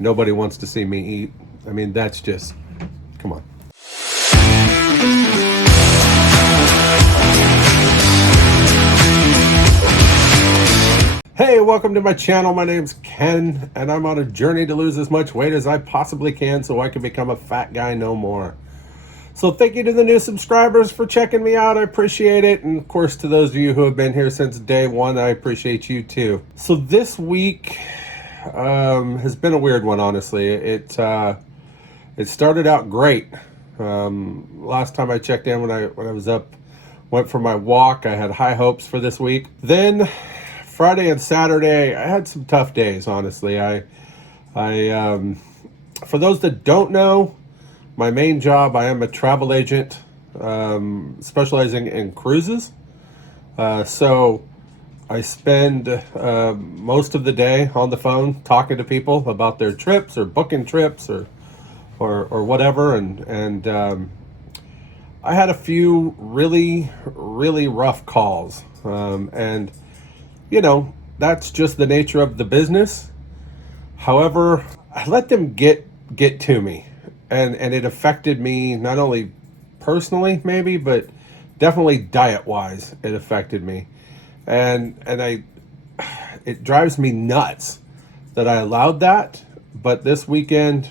Nobody wants to see me eat. I mean, that's just, come on. Hey, welcome to my channel. My name's Ken, and I'm on a journey to lose as much weight as I possibly can so I can become a fat guy no more. So thank you to the new subscribers for checking me out. I appreciate it. And of course, to those of you who have been here since day one, I appreciate you too. So this week has been a weird one, honestly. It started out great. Last time I checked in when I was up, went for my walk, I had high hopes for this week. Then Friday and Saturday, I had some tough days, honestly. I for those that don't know, my main job, I am a travel agent, specializing in cruises. So I spend most of the day on the phone talking to people about their trips or booking trips or whatever. And I had a few really, really rough calls. And, you know, that's just the nature of the business. However, I let them get to me. And it affected me not only personally, maybe, but definitely diet-wise, it affected me. And it drives me nuts that I allowed that. But this weekend,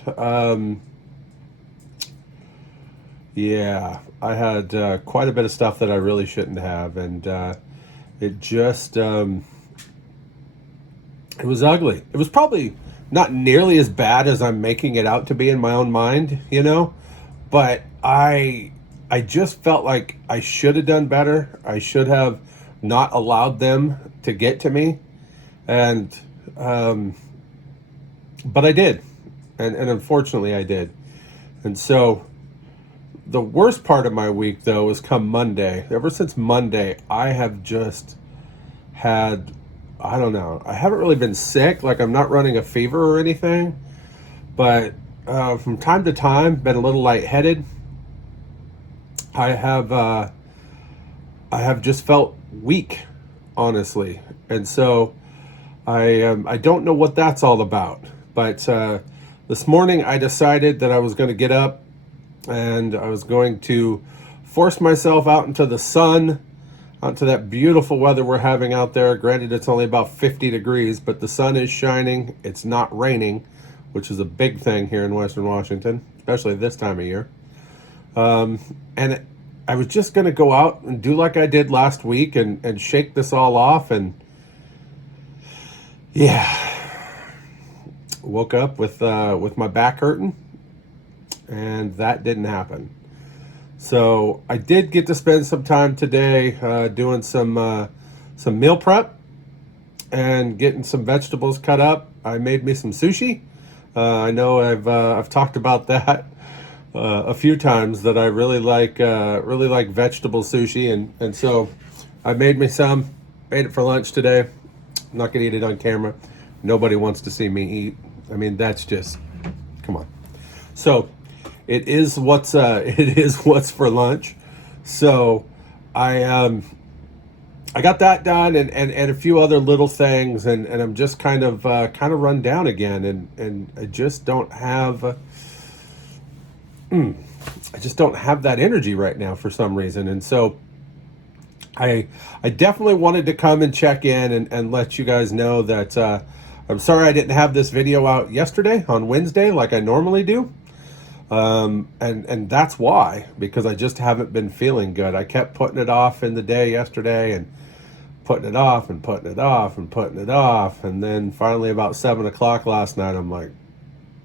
yeah, I had quite a bit of stuff that I really shouldn't have, and it just it was ugly. It was probably not nearly as bad as I'm making it out to be in my own mind, you know, but I just felt like I should have done better. I should have not allowed them to get to me, and but I did, and unfortunately I did. And so the worst part of my week, though, was come Monday. Ever since Monday, I have just had, I don't know, I haven't really been sick, like I'm not running a fever or anything, but from time to time, been a little lightheaded. I have just felt weak, honestly, and so I don't know what that's all about. But this morning, I decided that I was going to get up and I was going to force myself out into the sun, out to that beautiful weather we're having out there. Granted, it's only about 50 degrees, but the sun is shining. It's not raining, which is a big thing here in Western Washington, especially this time of year. And I was just going to go out and do like I did last week and shake this all off. And yeah, woke up with my back hurting, and that didn't happen. So I did get to spend some time today doing some meal prep and getting some vegetables cut up. I made me some sushi. I know I've talked about that a few times, that I really like vegetable sushi, and so I made me some. Ate it for lunch today. I'm not gonna eat it on camera. Nobody wants to see me eat. I mean, that's just, come on. So it is what's for lunch. So I got that done, and a few other little things, and I'm just kind of run down again, and I just don't have that energy right now for some reason. And so I definitely wanted to come and check in and let you guys know that I'm sorry I didn't have this video out yesterday on Wednesday like I normally do. And that's why, because I just haven't been feeling good. I kept putting it off in the day yesterday, and putting it off and putting it off and putting it off. And then finally about 7 o'clock last night, I'm like,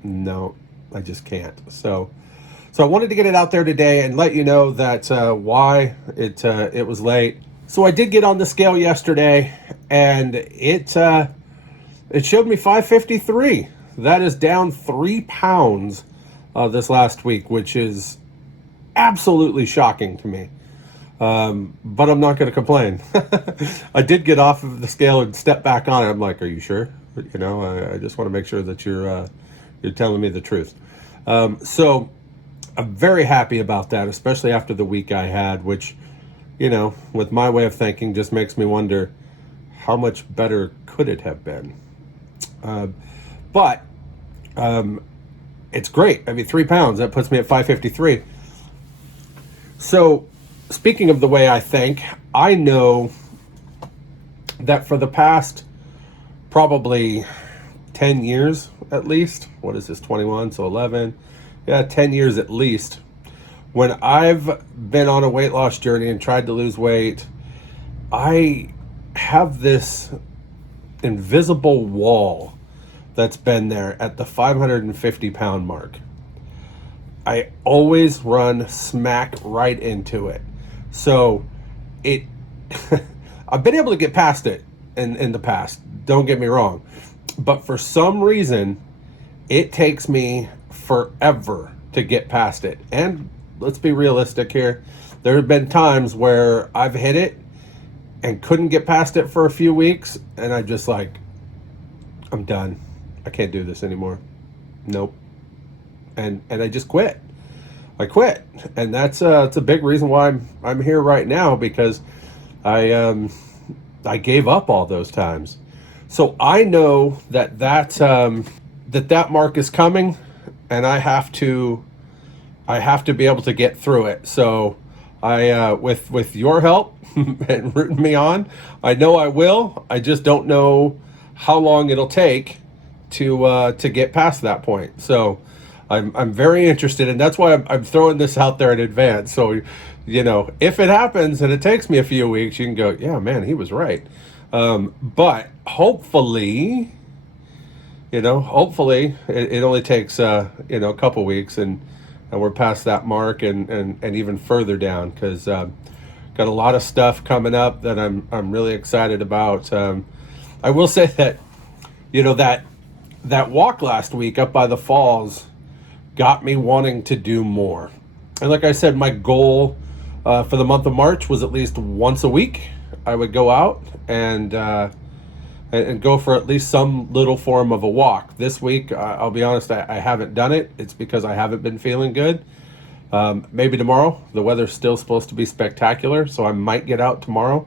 no, I just can't. So I wanted to get it out there today and let you know that why it was late. So I did get on the scale yesterday, and it showed me 553. That is down 3 pounds this last week, which is absolutely shocking to me. But I'm not going to complain. I did get off of the scale and step back on it. I'm like, are you sure? You know, I just want to make sure that you're telling me the truth. So I'm very happy about that, especially after the week I had, which, you know, with my way of thinking, just makes me wonder how much better could it have been. But It's great. I mean, 3 pounds, that puts me at 553. So, speaking of the way I think, I know that for the past probably 10 years at least, what is this, 21, so 11, yeah, 10 years at least, when I've been on a weight loss journey and tried to lose weight, I have this invisible wall that's been there at the 550-pound mark. I always run smack right into it. So it I've been able to get past it in the past, don't get me wrong. But for some reason, it takes me forever to get past it. And let's be realistic here. There have been times where I've hit it and couldn't get past it for a few weeks, and I'm just like, I'm done. I can't do this anymore. Nope. And I just quit. I quit, and that's it's a big reason why I'm here right now, because I gave up all those times. So I know that mark is coming, and I have to be able to get through it. So I with your help and rooting me on, I know I will. I just don't know how long it'll take to get past that point. So I'm very interested, and that's why I'm throwing this out there in advance. So, if it happens and it takes me a few weeks, you can go, yeah, man, he was right. But hopefully, it only takes a couple weeks, and we're past that mark, and even further down, because got a lot of stuff coming up that I'm really excited about. I will say that that walk last week up by the falls got me wanting to do more. And like I said, my goal for the month of March was at least once a week I would go out and go for at least some little form of a walk. This week, I'll be honest, I haven't done it. It's because I haven't been feeling good. Maybe tomorrow. The weather's still supposed to be spectacular, so I might get out tomorrow.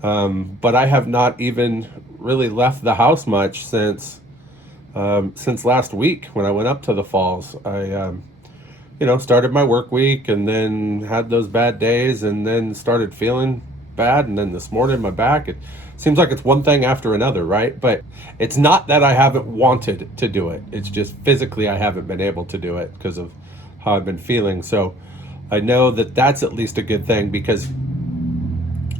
But I have not even really left the house much since last week when I went up to the falls. I started my work week, and then had those bad days, and then started feeling bad, and then this morning my back, it seems like it's one thing after another, right? But it's not that I haven't wanted to do it. It's just physically I haven't been able to do it because of how I've been feeling. So I know that that's at least a good thing, because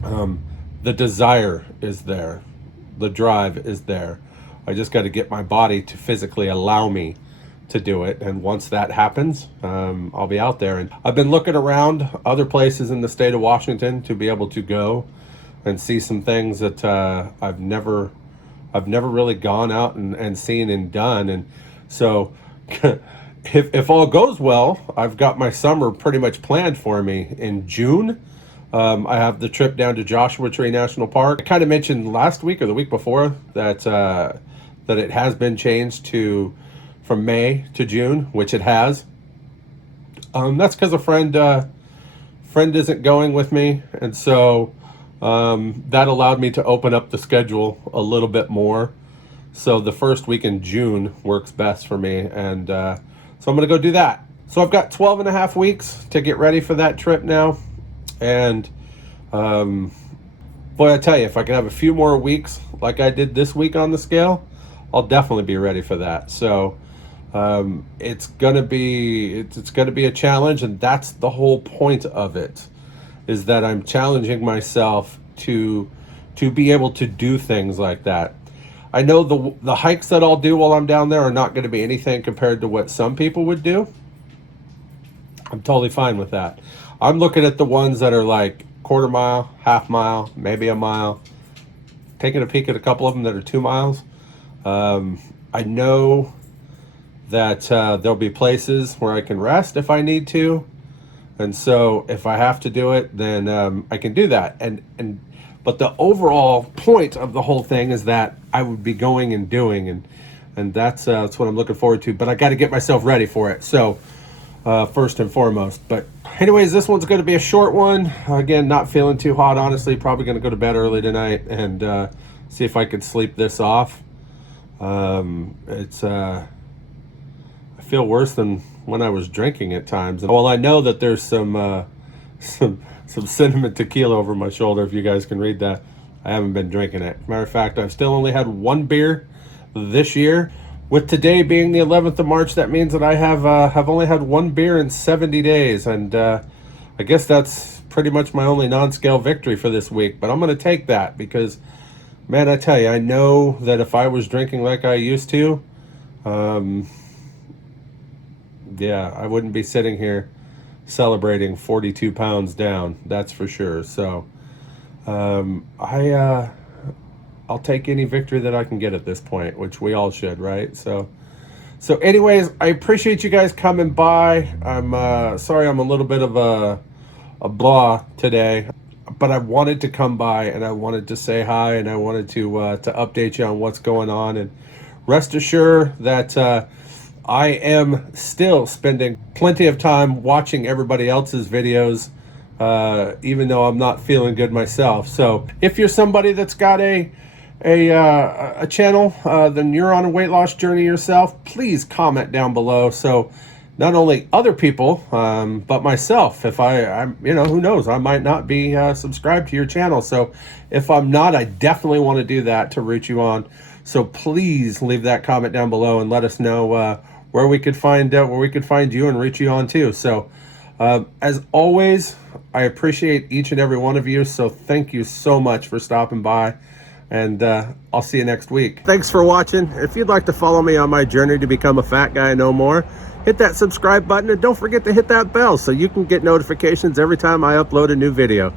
the desire is there, the drive is there. I just got to get my body to physically allow me to do it. And once that happens, I'll be out there. And I've been looking around other places in the state of Washington to be able to go and see some things that I've never really gone out and seen and done. And so if all goes well, I've got my summer pretty much planned for me. In June, I have the trip down to Joshua Tree National Park. I kind of mentioned last week or the week before that it has been changed from May to June, which it has. That's because a friend isn't going with me, and so that allowed me to open up the schedule a little bit more. So the first week in June works best for me, and so I'm going to go do that. So I've got 12 and a half weeks to get ready for that trip now, and boy, I tell you, if I can have a few more weeks like I did this week on the scale, I'll definitely be ready for that. So it's gonna be a challenge, and that's the whole point of it, is that I'm challenging myself to be able to do things like that. I know the hikes that I'll do while I'm down there are not going to be anything compared to what some people would do. I'm totally fine with that. I'm looking at the ones that are like quarter mile, half mile, maybe a mile, taking a peek at a couple of them that are 2 miles. I know that there'll be places where I can rest if I need to, and so if I have to do it, then I can do that. But the overall point of the whole thing is that I would be going and doing, and that's what I'm looking forward to. But I got to get myself ready for it. So first and foremost. But anyways, this one's going to be a short one. Again, not feeling too hot, honestly. Probably going to go to bed early tonight and see if I could sleep this off. feel worse than when I was drinking at times. Well, I know that there's some cinnamon tequila over my shoulder, if you guys can read that. I haven't been drinking it. Matter of fact, I've still only had one beer this year. With today being the 11th of March, that means that I have only had one beer in 70 days, and I guess that's pretty much my only non-scale victory for this week. But I'm going to take that because, man, I tell you, I know that if I was drinking like I used to, yeah, I wouldn't be sitting here celebrating 42 pounds down. That's for sure. So I'll take any victory that I can get at this point, which we all should, right? So anyways, I appreciate you guys coming by. I'm sorry I'm a little bit of a blah today, but I wanted to come by and I wanted to say hi, and I wanted to update you on what's going on. And rest assured that I am still spending plenty of time watching everybody else's videos, even though I'm not feeling good myself. So if you're somebody that's got a channel, then you're on a weight loss journey yourself, please comment down below. So not only other people, but myself, if I'm, who knows, I might not be subscribed to your channel. So if I'm not, I definitely want to do that to root you on. So please leave that comment down below and let us know where we could find you and reach you on too. So as always, I appreciate each and every one of you. So thank you so much for stopping by, and I'll see you next week. Thanks for watching. If you'd like to follow me on my journey to become a fat guy no more, hit that subscribe button and don't forget to hit that bell so you can get notifications every time I upload a new video.